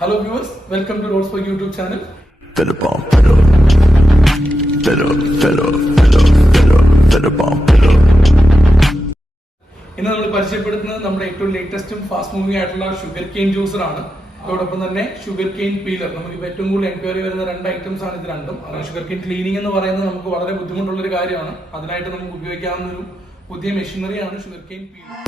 Hello viewers, welcome to Roads for YouTube channel. ഇന്ന് നമ്മൾ പരിചയപ്പെടുത്തുന്നത് നമ്മുടെ ഏറ്റവും ലേറ്റസ്റ്റും ഫാസ്റ്റ് മൂവിംഗ് ആയിട്ടുള്ള ഷുഗർ കെയിൻ ജ്യൂസർ ആണ്. അതോടൊപ്പം തന്നെ ഷുഗർ കെയിൻ പീലർ. നമുക്ക് ഏറ്റവും കൂടുതൽ എൻക്വയറി വരുന്ന രണ്ട് ഐറ്റംസ് ആണ് ഇത് രണ്ടും. ഷുഗർ കെയിൻ ക്ലീനിങ് എന്ന് പറയുന്നത് നമുക്ക് വളരെ ബുദ്ധിമുട്ടുള്ള ഒരു കാര്യമാണ്. അതിനായിട്ട് നമുക്ക് ഉപയോഗിക്കാവുന്ന ഒരു പുതിയ മെഷീനറിയാണ് ഷുഗർ കെയിൻ പീലർ.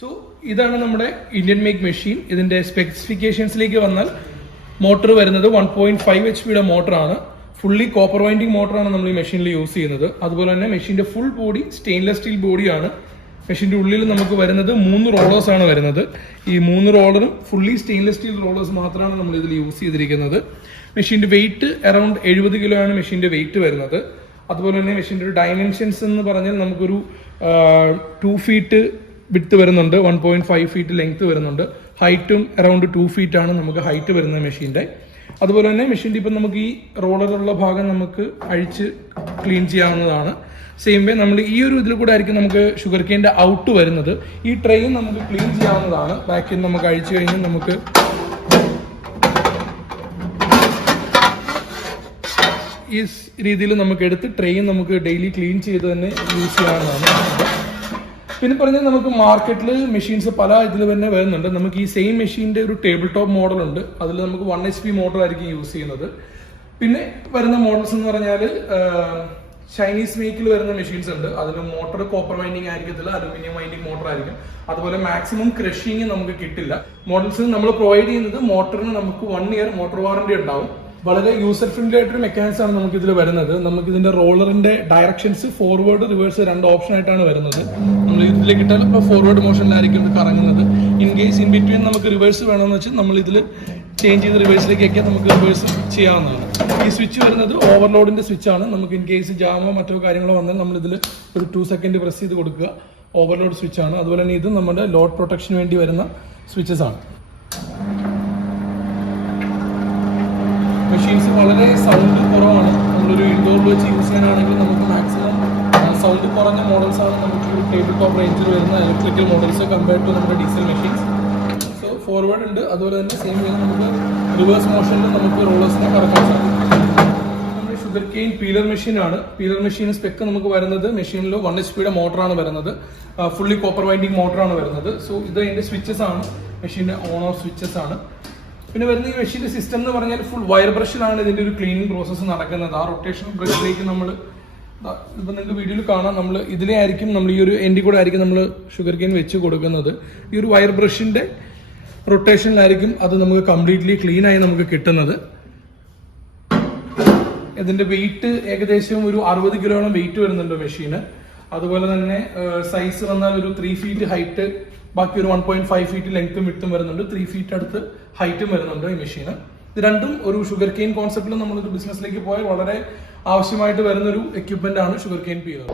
സോ ഇതാണ് നമ്മുടെ ഇന്ത്യൻ മേക്ക് മെഷീൻ. ഇതിന്റെ സ്പെസിഫിക്കേഷൻസിലേക്ക് വന്നാൽ മോട്ടർ വരുന്നത് 1.5 HP മോട്ടറാണ്. ഫുള്ളി കോപ്പർ വൈൻഡിങ് മോട്ടറാണ് നമ്മൾ ഈ മെഷീനിൽ യൂസ് ചെയ്യുന്നത്. അതുപോലെ തന്നെ മെഷീന്റെ ഫുൾ ബോഡി സ്റ്റെയിൻലെസ് സ്റ്റീൽ ബോഡിയാണ്. മെഷീന്റെ ഉള്ളിൽ നമുക്ക് വരുന്നത് 3 റോളേഴ്സ് ആണ് വരുന്നത്. ഈ 3 റോളറും ഫുള്ളി സ്റ്റെയിൻലെസ് സ്റ്റീൽ റോളേഴ്സ് മാത്രമാണ് നമ്മൾ ഇതിൽ യൂസ് ചെയ്തിരിക്കുന്നത്. മെഷീന്റെ വെയിറ്റ് അറൌണ്ട് 70 കിലോ ആണ് മെഷീന്റെ വെയിറ്റ് വരുന്നത്. അതുപോലെ തന്നെ മെഷീന്റെ ഒരു ഡയമെൻഷൻസ് എന്ന് പറഞ്ഞാൽ നമുക്കൊരു 2 ഫീറ്റ് വിഡ്ത്ത് വരുന്നുണ്ട്, 1.5 ഫീറ്റ് ലെങ്ത് വരുന്നുണ്ട്. ഹൈറ്റും അറൌണ്ട് 2 ഫീറ്റ് ആണ് നമുക്ക് ഹൈറ്റ് വരുന്നത് മെഷീന്റെ. അതുപോലെ തന്നെ മെഷീന്റെ ഇപ്പം നമുക്ക് ഈ റോളറുള്ള ഭാഗം നമുക്ക് അഴിച്ച് ക്ലീൻ ചെയ്യാവുന്നതാണ്. സെയിം വേ നമ്മൾ ഈ ഒരു ഇതിൽ കൂടെ ആയിരിക്കും നമുക്ക് ഷുഗർ കെയിൻ്റെ ഔട്ട് വരുന്നത്. ഈ ട്രെയിൻ നമുക്ക് ക്ലീൻ ചെയ്യാവുന്നതാണ്. ബാക്കിൽ നമുക്ക് അഴിച്ചു കഴിഞ്ഞ് നമുക്ക് ഈ രീതിയിൽ നമുക്ക് എടുത്ത് ട്രെയിൻ നമുക്ക് ഡെയിലി ക്ലീൻ ചെയ്ത് തന്നെ യൂസ് ചെയ്യാവുന്നതാണ്. പിന്നെ പറഞ്ഞാൽ നമുക്ക് മാർക്കറ്റിൽ മെഷീൻസ് പല ഇതിൽ തന്നെ വരുന്നുണ്ട്. നമുക്ക് ഈ സെയിം മെഷീൻ്റെ ഒരു ടേബിൾ ടോപ്പ് മോഡൽ ഉണ്ട്. അതിൽ നമുക്ക് 1 HP മോട്ടർ ആയിരിക്കും യൂസ് ചെയ്യുന്നത്. പിന്നെ വരുന്ന മോഡൽസ് എന്ന് പറഞ്ഞാൽ ചൈനീസ് മേക്കിൽ വരുന്ന മെഷീൻസ് ഉണ്ട്. അതിൽ മോട്ടർ കോപ്പർ വൈൻഡിങ് ആയിരിക്കത്തില്ല, അലുമിനിയം വൈൻഡിങ് മോട്ടർ ആയിരിക്കും. അതുപോലെ മാക്സിമം ക്രഷിങ് നമുക്ക് കിട്ടില്ല. മോഡൽസ് നമ്മൾ പ്രൊവൈഡ് ചെയ്യുന്നത് മോട്ടറിന് നമുക്ക് 1 ഇയർ മോട്ടോർ വാറണ്ടി ഉണ്ടാവും. വളരെ യൂസർ ഫ്രണ്ട്ലി ആയിട്ടൊരു മെക്കാനിക്സ് ആണ് നമുക്ക് ഇതിൽ വരുന്നത്. നമുക്ക് ഇതിന്റെ റോളറിന്റെ ഡയറക്ഷൻസ് ഫോർവേഡ് റിവേഴ്സ് 2 ഓപ്ഷൻ ആയിട്ടാണ് വരുന്നത്. നമ്മൾ ഇതിലേക്ക് ഇട്ടാൽ ഇപ്പോൾ ഫോർവേഡ് മോഷനിലായിരിക്കും ഇത് കറങ്ങുന്നത്. ഇൻ കേസ് ഇൻ ബിറ്റ്വീൻ നമുക്ക് റിവേഴ്സ് വേണമെന്ന് വെച്ചാൽ നമ്മൾ ഇതിൽ ചേഞ്ച് ചെയ്ത് റിവേഴ്സിലേക്കൊക്കെ നമുക്ക് റിവേഴ്സ് ചെയ്യാവുന്നതാണ്. ഈ സ്വിച്ച് വരുന്നത് ഓവർലോഡിന്റെ സ്വിച്ച് ആണ്. നമുക്ക് ഇൻ കേസ് ജാമോ മറ്റോ കാര്യങ്ങളോ വന്നാൽ നമ്മൾ ഇതിൽ ഒരു 2 സെക്കൻഡ് പ്രസ് ചെയ്ത് കൊടുക്കുക. ഓവർലോഡ് സ്വിച്ച് ആണ്. അതുപോലെ തന്നെ ഇത് നമ്മുടെ ലോഡ് പ്രൊട്ടക്ഷന് വേണ്ടി വരുന്ന സ്വിച്ചസ് ആണ്. മെഷീൻസ് വളരെ സൗണ്ട് കുറവാണ്. നമ്മളൊരു ഇൻഡോറിൽ വെച്ച് യൂസ് ചെയ്യാനാണെങ്കിൽ നമുക്ക് മാക്സിമം സൗണ്ട് കുറഞ്ഞ മോഡൽസ് ആണ് നമുക്ക് ടേബിൾ ടോപ്പ് റേഞ്ചിൽ വരുന്ന ഇലക്ട്രിക്കൽ മോഡൽസ് കമ്പയർഡ് ടു നമ്മുടെ ഡീസൽ മെഷീൻസ്. സോ ഫോർവേഡ് ഉണ്ട്. അതുപോലെ തന്നെ സെയിം വേ നമുക്ക് റിവേഴ്സ് മോഷനിൽ നമുക്ക് റോളേഴ്സിനെ കറക്കാൻ സാധിക്കും. നമ്മുടെ ഷുഗർ കെയിൻ പീലർ മെഷീനാണ്. പീലർ മെഷീൻ സ്പെക്ക് നമുക്ക് വരുന്നത് മെഷീനിൽ 1 HP മോട്ടറാണ് വരുന്നത്. ഫുള്ളി കോപ്പർ വൈൻഡിങ് മോട്ടറാണ് വരുന്നത്. സോ ഇത് അതിൻ്റെ സ്വിച്ചസ് ആണ്, മെഷീൻ്റെ ഓൺ ഓഫ് സ്വിച്ചസ് ആണ്. പിന്നെ വരുന്ന ഈ മെഷീൻ്റെ സിസ്റ്റം എന്ന് പറഞ്ഞാൽ ഫുൾ വയർ ബ്രഷിലാണ് ഇതിൻ്റെ ഒരു ക്ലീനിങ് പ്രോസസ്സ് നടക്കുന്നത്. ആ റൊട്ടേഷൻ ബ്രഷിലേക്ക് നമ്മൾ ഇപ്പം നിങ്ങൾക്ക് വീഡിയോയിൽ കാണാം, നമ്മൾ ഇതിലെ ആയിരിക്കും നമ്മൾ ഈ ഒരു എൻഡിൽ കൂടെ ആയിരിക്കും നമ്മൾ ഷുഗർ കെയിൻ വെച്ച് കൊടുക്കുന്നത്. ഈ ഒരു വയർ ബ്രഷിൻ്റെ റൊട്ടേഷനിലായിരിക്കും അത് നമുക്ക് കംപ്ലീറ്റ്ലി ക്ലീനായി നമുക്ക് കിട്ടുന്നത്. ഇതിൻ്റെ വെയിറ്റ് ഏകദേശം ഒരു 60 കിലോയോളം വെയിറ്റ് വരുന്നുണ്ട് മെഷീന്. അതുപോലെ തന്നെ സൈസ് വന്നാൽ ഒരു 3 ഫീറ്റ് ഹൈറ്റ്, ബാക്കി ഒരു 1.5 ഫീറ്റ് ലെങ്ത്തും വിട്ടും വരുന്നുണ്ട്. 3 ഫീറ്റ് അടുത്ത് ഹൈറ്റും വരുന്നുണ്ട് ഈ മെഷീന്. ഇത് രണ്ടും ഒരു ഷുഗർ കെയിൻ കോൺസെപ്റ്റിൽ നമ്മളൊരു ബിസിനസ്സിലേക്ക് പോയാൽ വളരെ ആവശ്യമായിട്ട് വരുന്നൊരു എക്യുപ്മെന്റ് ആണ് ഷുഗർ കെയിൻ പീലർ.